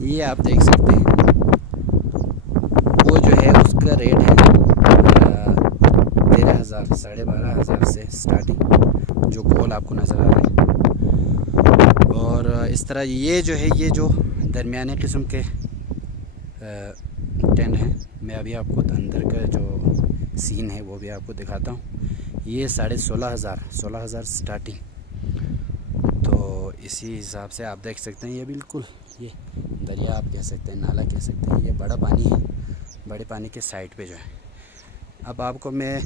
ये आप देख सकते हैं, वो जो है उसका रेट है 13,000 12,500 से स्टार्टिंग, जो गोल आपको नज़र आ रहा है। और इस तरह ये जो है, ये जो दरमियाने किस्म के टेंट हैं, मैं अभी आपको अंदर का जो सीन है वो भी आपको दिखाता हूँ। ये 16,500 स्टार्टिंग। तो इसी हिसाब से आप देख सकते हैं, ये बिल्कुल ये दरिया आप कह सकते हैं, नाला कह सकते हैं, ये बड़ा पानी है। बड़े पानी के साइड पे जो है, अब आपको मैं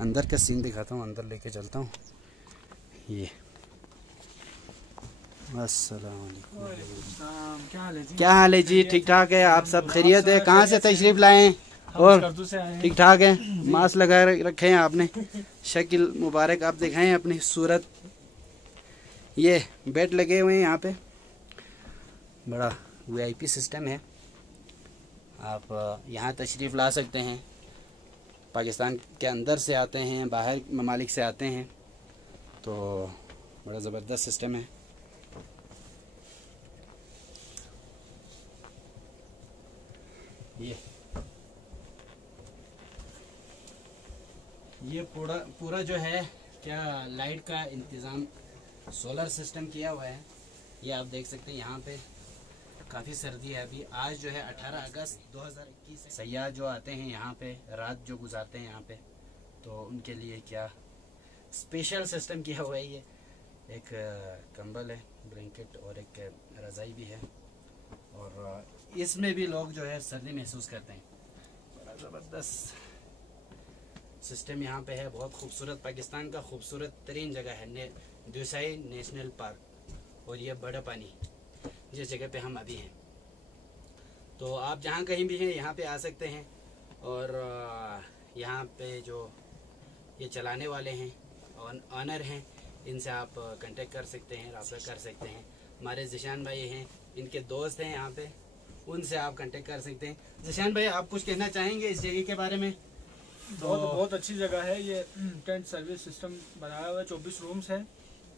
अंदर का सीन दिखाता हूँ, अंदर लेके चलता हूँ। ये अस्सलाम वालेकुम, क्या हाल है जी? ठीक ठाक है? आप सब खैरियत है? कहाँ से तशरीफ़ लाए हैं? और ठीक ठाक है? मास्क लगा रखे हैं आपने, शक्ल मुबारक आप दिखाएं अपनी सूरत। ये बेड लगे हुए हैं यहाँ पे, बड़ा वीआईपी सिस्टम है। आप यहाँ तशरीफ़ ला सकते हैं। पाकिस्तान के अंदर से आते हैं, बाहर ममालिक से आते हैं, तो बड़ा ज़बरदस्त सिस्टम है। ये पूरा जो है क्या लाइट का इंतज़ाम सोलर सिस्टम किया हुआ है। ये आप देख सकते हैं, यहाँ पे काफ़ी सर्दी है अभी। आज जो है 18 अगस्त 2021 सयाह जो आते हैं यहाँ पे, रात जो गुजारते हैं यहाँ पे, तो उनके लिए क्या स्पेशल सिस्टम किया हुआ है। ये एक कंबल है, ब्लैंकेट, और एक रज़ाई भी है, और इसमें भी लोग जो है सर्दी महसूस करते हैं। बड़ा ज़बरदस्त सिस्टम यहाँ पे है, बहुत खूबसूरत। पाकिस्तान का खूबसूरत तरीन जगह है दुसाई नेशनल पार्क, और ये बड़ा पानी जिस जगह पे हम अभी हैं। तो आप जहाँ कहीं भी हैं यहाँ पे आ सकते हैं। और यहाँ पे जो ये चलाने वाले हैं, ऑनर हैं, इनसे आप कांटेक्ट कर सकते हैं, रब्ता कर सकते हैं। हमारे ज़िशान भाई हैं, इनके दोस्त हैं यहाँ पे, उनसे आप कांटेक्ट कर सकते हैं। ज़िशान भाई, आप कुछ कहना चाहेंगे इस जगह के बारे में? बहुत अच्छी जगह है। ये टेंट सर्विस सिस्टम बनाया हुआ है, 24 रूम्स है।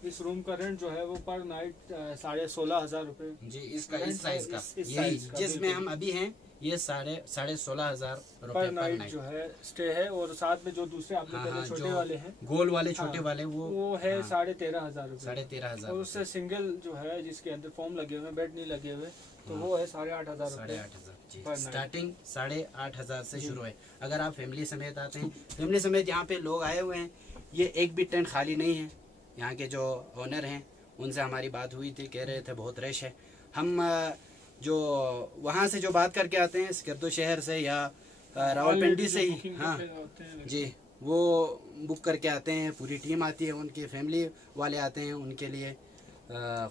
इस रूम का रेंट जो है वो पर नाइट 16,500 रुपये जी। इसका इस साइज का, यही जिसमें हम अभी हैं, ये 16,500 रुपये पर नाइट जो है स्टे है। और साथ में जो दूसरे आपने पहले छोटे वाले हैं, गोल वाले छोटे वाले, वो है 13,500 रुपये। 13,500। और उससे सिंगल जो है, जिसके अंदर फॉर्म लगे हुए, बेड नहीं लगे हुए, तो वो है 8,500 रुपये। 8,500 स्टार्टिंग 8,500 से शुरू है। अगर आप फैमिली समेत आते हैं, फैमिली समेत यहाँ पे लोग आए हुए हैं, ये एक भी टेंट खाली नहीं है। यहाँ के जो ओनर हैं उनसे हमारी बात हुई थी, कह रहे थे बहुत रश है। हम जो वहाँ से जो बात करके आते हैं, स्कर्दो शहर से या रावलपिंडी से ही, हाँ जी, वो बुक करके आते हैं। पूरी टीम आती है, उनकी फैमिली वाले आते हैं, उनके लिए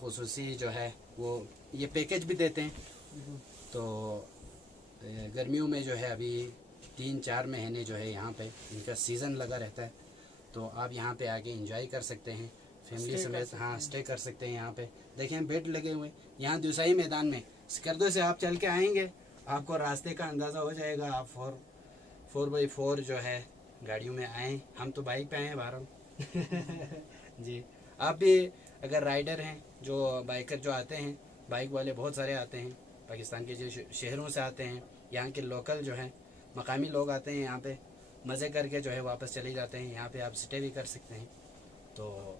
खुसूसी जो है वो ये पैकेज भी देते हैं। तो गर्मियों में जो है अभी 3-4 महीने जो है यहाँ पे इनका सीज़न लगा रहता है, तो आप यहाँ पे आके एंजॉय कर सकते हैं फैमिली समेत। हाँ, स्टे कर सकते हैं यहाँ पे। देखें बेड लगे हुए यहाँ दुसाई मैदान में। स्कर्दो से आप चल के आएंगे, आपको रास्ते का अंदाज़ा हो जाएगा। आप 4x4 जो है गाड़ियों में आएँ, हम तो बाइक पे आए हैं बहरहाल जी। आप भी अगर राइडर हैं, जो बाइकर जो आते हैं, बाइक वाले बहुत सारे आते हैं, पाकिस्तान के जो शहरों से आते हैं, यहाँ के लोकल जो हैं मकामी लोग आते हैं यहाँ पे, मज़े करके जो है वापस चले जाते हैं। यहाँ पे आप स्टे भी कर सकते हैं। तो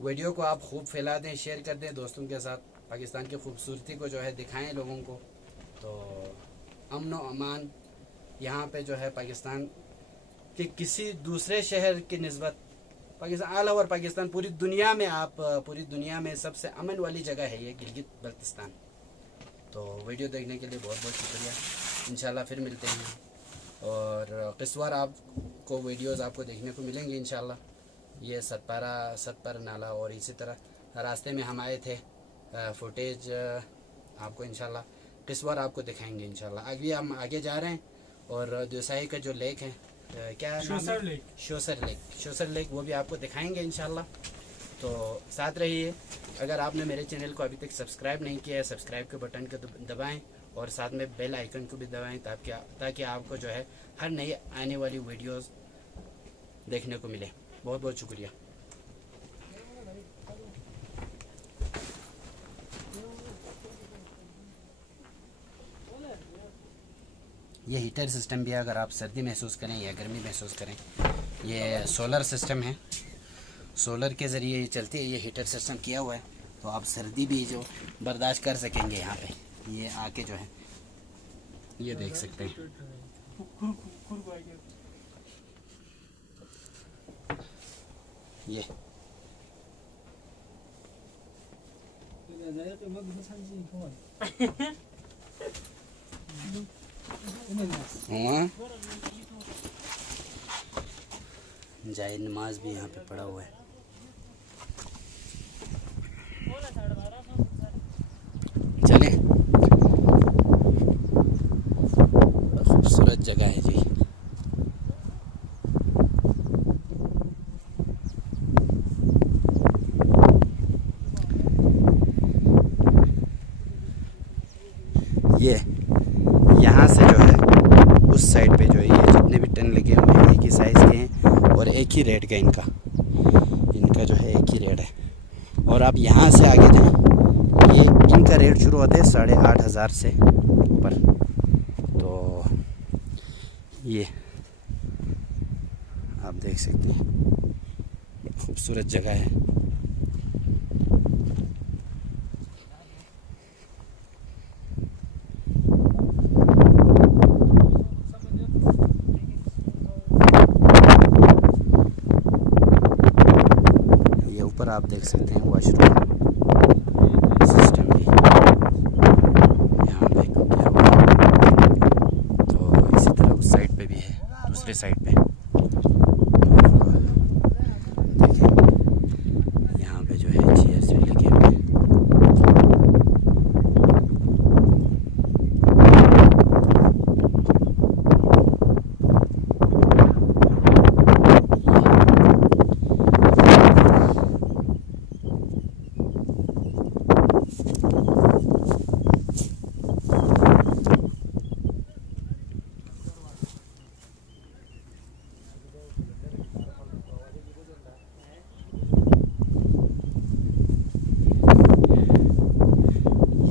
वीडियो को आप खूब फैला दें, शेयर कर दें दोस्तों के साथ। पाकिस्तान की खूबसूरती को जो है दिखाएं लोगों को। तो अमन व अमान यहाँ पे जो है पाकिस्तान के किसी दूसरे शहर की निस्बत, पाकिस्तान ऑल ओवर पाकिस्तान, पूरी दुनिया में, आप पूरी दुनिया में सबसे अमन वाली जगह है ये गिलगित बल्तिस्तान। तो वीडियो देखने के लिए बहुत बहुत शुक्रिया। इंशाल्लाह फिर मिलते हैं, और किस्वार आपको वीडियोस आपको देखने को मिलेंगे इंशाल्लाह। ये सतपारा नाला, और इसी तरह रास्ते में हम आए थे, फुटेज आपको इंशाल्लाह किस्वार आपको दिखाएंगे इंशाल्लाह। अभी हम आगे जा रहे हैं, और दुसाई का जो लेक है, क्या शोसर लेक, वो भी आपको दिखाएंगे इंशाल्लाह। तो साथ रहिए। अगर आपने मेरे चैनल को अभी तक सब्सक्राइब नहीं किया है, सब्सक्राइब के बटन को दबाएं, और साथ में बेल आइकन को भी दबाएं, ताकि आपको जो है हर नई आने वाली वीडियोस देखने को मिले। बहुत बहुत शुक्रिया। ये हीटर सिस्टम भी है, अगर आप सर्दी महसूस करें या गर्मी महसूस करें। ये सोलर सिस्टम है, सोलर के ज़रिए ये चलती है। ये हीटर सिस्टम किया हुआ है, तो आप सर्दी भी जो बर्दाश्त कर सकेंगे यहाँ पे। ये आके जो है ये देख सकते हैं। ये जाए नमाज भी यहाँ पे पड़ा हुआ है। चले, खूबसूरत जगह है जी। ये यहाँ से जो है उस साइड पे जो है ये जितने भी टन लगे हुए हैं एक ही साइज़ के हैं और एक ही रेट का इनका जो है एक ही रेट है। और आप यहाँ से आगे जाएं, ये इनका रेट शुरू होता है 8,500 से ऊपर। तो ये आप देख सकते हैं, खूबसूरत जगह है। ऊपर आप देख सकते हैं वॉशरूम सिस्टम भी यहाँ पे किया हुआ है। तो इसी तरह उस साइड पे भी है, दूसरे साइड पे देखिए यहाँ पे जो है चेयर्स भी लगे हुए हैं।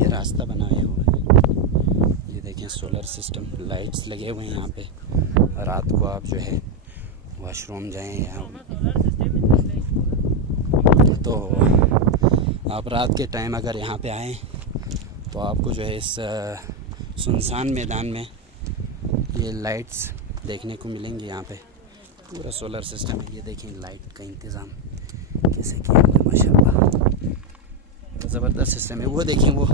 रास्ता बनाया हुआ है, ये देखें सोलर सिस्टम, लाइट्स लगे हुए हैं यहाँ पे। रात को आप जो है वॉशरूम जाएं या तो आप रात के टाइम अगर यहाँ पे आएँ तो आपको जो है इस सुनसान मैदान में ये लाइट्स देखने को मिलेंगी। यहाँ पे पूरा सोलर सिस्टम है। ये देखें लाइट का इंतज़ाम कैसे किया हुआ है, माशाल्लाह ज़बरदस्त सिस्टम है। वो देखें वो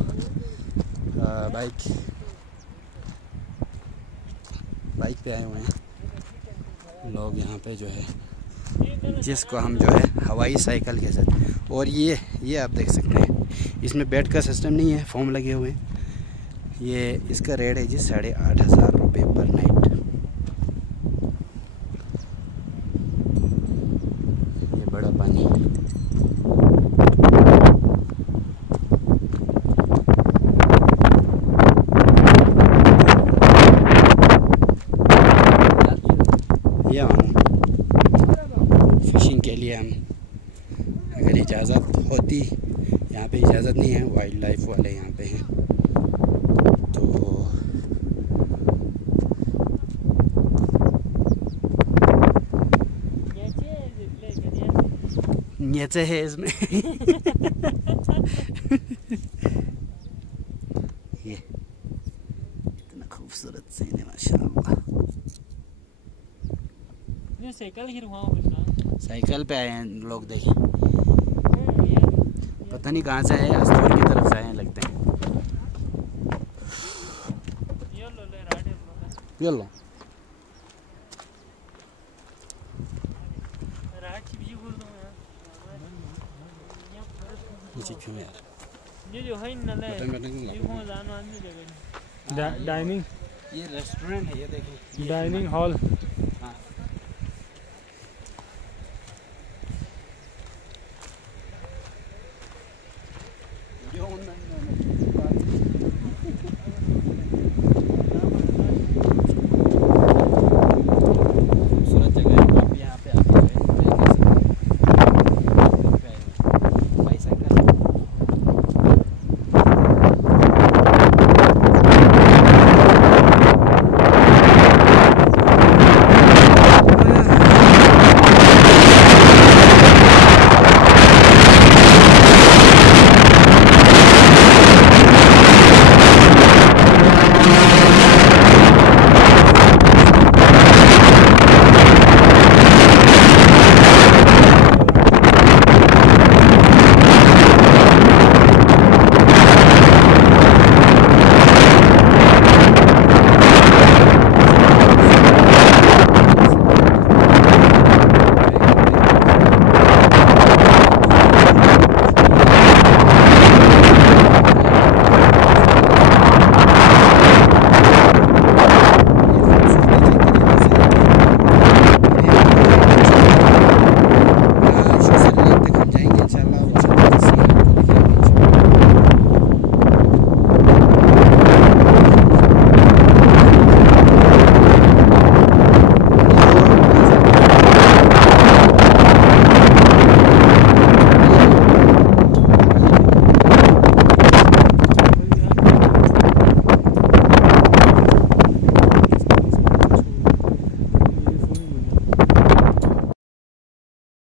बाइक पे आए हुए हैं लोग यहाँ पे जो है, जिसको हम जो है हवाई साइकिल कह सकते हैं। और ये आप देख सकते हैं, इसमें बेड का सिस्टम नहीं है, फोम लगे हुए हैं। ये इसका रेट है जी 8,500 रुपये पर नाइट। ये बड़ा पानी फिशिंग के लिए हम अगर इजाज़त होती, यहाँ पे इजाज़त नहीं है, वाइल्ड लाइफ वाले यहाँ पे हैं। तो नीचे है इसमें ये इतना खूबसूरत सीन है माशाल्लाह। साइकिल पे आए हैं लोग, देखिए पता नहीं कहाँ से आए, अस्तूर की तरफ से आए हैं लगते हैं। ये लो क्यों यार, ये जो है डाइनिंग, ये रेस्टोरेंट है, ये देखिए डाइनिंग हॉल। हाँ